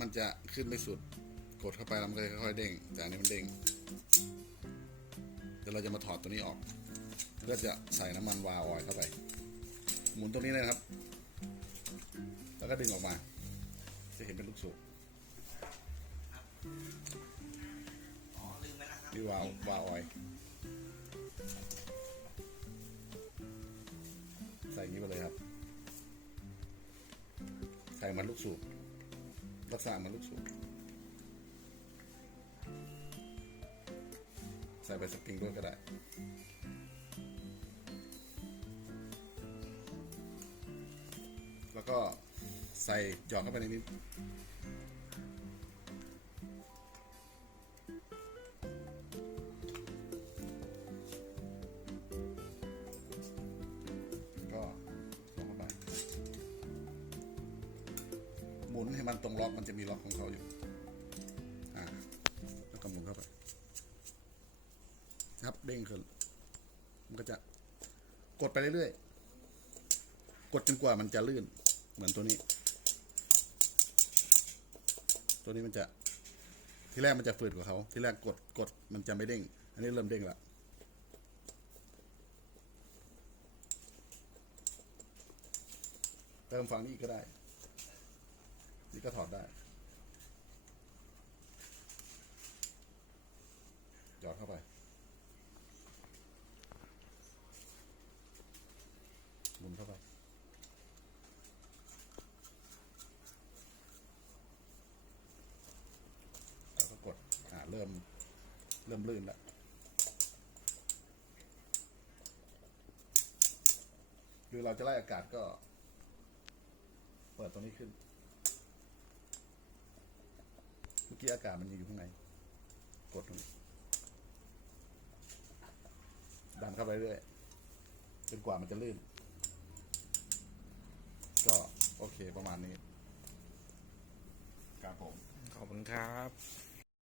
มันจะขึ้นไม่สุด กดเข้าไปแล้วมันก็จะค่อยๆเด้งแต่อันนี้มันเด้งเดี๋ยวเราจะมาถอดตัวนี้ออก เพื่อจะใส่น้ำมันวาล์วออยล์เข้าไป หมุนตรงนี้เลยนะครับ แล้วก็ดึงออกมา จะเห็นเป็นลูกสูบอ๋อลืมไปนะครับนี่วาล์ววาล์วออยล์ใส่อย่างนี้ไปเลยครับ ใส่เหมันลูกสูบ ลักษณะเหมันลูกสูบใส่ไปสปริงด้วยก็ได้ แล้วก็ใส่หยอดเข้าไปในนี้ นให้มันตรงล็อกมันจะมีล็อกของเขาอยู่อ่าแล้วก็หมุนเข้าไปครับเด้งขึ้นมันก็จะกดไปเรื่อยๆกดจนกว่ามันจะลื่น เหมือนตัวนี้ ตัวนี้มันจะที่แรกมันจะฝืดกว่าเขาที่แรกกดกดมันจะไม่เด้ง อันนี้เริ่มเด้งแล้วเติมฝั่งนี้ก็ได้ นี่ก็ถอดได้จอดเข้าไปหมุนเข้าไป แล้วก็กด อ่า เริ่ม เริ่มลื่นแล้วคือเราจะไล่อากาศก็ เปิดตรงนี้ขึ้น ที่อากาศมันอยู่ข้างใน กดตรงนี้ดันเข้าไปเรื่อยจนกว่ามันจะลื่น ก็โอเคประมาณนี้ ครับผม ขอบคุณครับ